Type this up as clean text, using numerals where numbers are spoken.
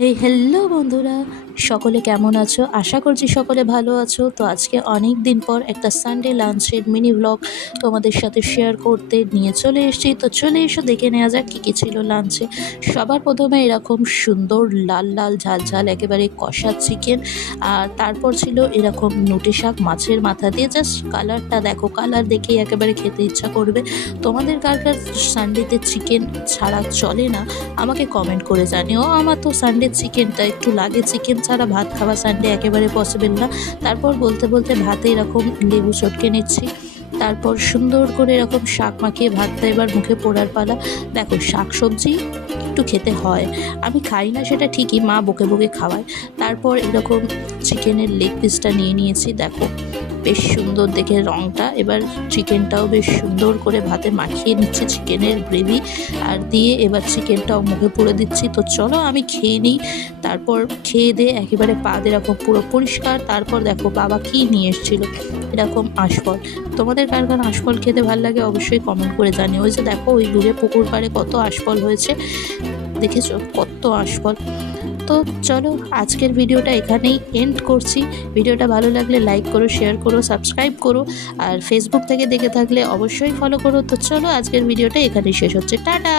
এই হ্যালো বন্ধুরা, সকলে কেমন আছো? আশা করছি সকলে ভালো আছো। তো আজকে অনেক দিন পর একটা সানডে লাঞ্চের মিনি ব্লগ তোমাদের সাথে শেয়ার করতে নিয়ে চলে এসেছি। তো চলে এসো, দেখে নেওয়া যাক কী কী ছিল লাঞ্চে। সবার প্রথমে এরকম সুন্দর লাল লাল ঝাল ঝাল একেবারে কষা চিকেন, আর তারপর ছিল এরকম নোটে শাক মাছের মাথা দিয়ে। জাস্ট কালারটা দেখো, কালার দেখেই একেবারে খেতে ইচ্ছা করবে। তোমাদের কার কার সানডেতে চিকেন ছাড়া চলে না আমাকে কমেন্ট করে জানিও। আমার তো সানডে চিকেনটা একটু লাগে, চিকেন ছাড়া ভাত খাওয়া সানডে একেবারে পসিবল না। তারপর বলতে বলতে ভাতে এরকম লেবু চটকে নিচ্ছি, তারপর সুন্দর করে এরকম শাক মাখিয়ে ভাতটা এবার মুখে পোড়ার পালা। দেখো, শাক সবজি একটু খেতে হয়, আমি খাই না সেটা ঠিকই, মা বকে বকে খাওয়ায়। তারপর এরকম চিকেনের লেগ পিসটা নিয়ে নিয়েছি, দেখো বেশ সুন্দর দেখে রঙটা। এবার চিকেনটাও বেশ সুন্দর করে ভাতে মাখিয়ে নিচ্ছি, চিকেনের গ্রেভি আর দিয়ে এবার চিকেনটাও মুখে পুরে দিচ্ছি। তো চলো আমি খেয়ে নিই। তারপর খেয়ে দিয়ে একেবারে পা এরকম পুরো পরিষ্কার। তারপর দেখো বাবা কি নিয়ে এসেছিল, এরকম আঁশফল। তোমাদের কার কার আঁশফল খেতে ভালো লাগে অবশ্যই কমেন্ট করে জানিও। ওই যে দেখো, ওই দূরে পুকুর পাড়ে কত আঁশফল হয়েছে, দেখেছো কত আঁশফল। তো চলো আজকের ভিডিওটা এখানেই এন্ড করছি। ভিডিওটা ভালো লাগলে লাইক করো, শেয়ার করো, সাবস্ক্রাইব করো, আর ফেসবুক থেকে দেখে থাকলে অবশ্যই ফলো করো। তো চলো আজকের ভিডিওটা এখানেই শেষ হচ্ছে, টাটা।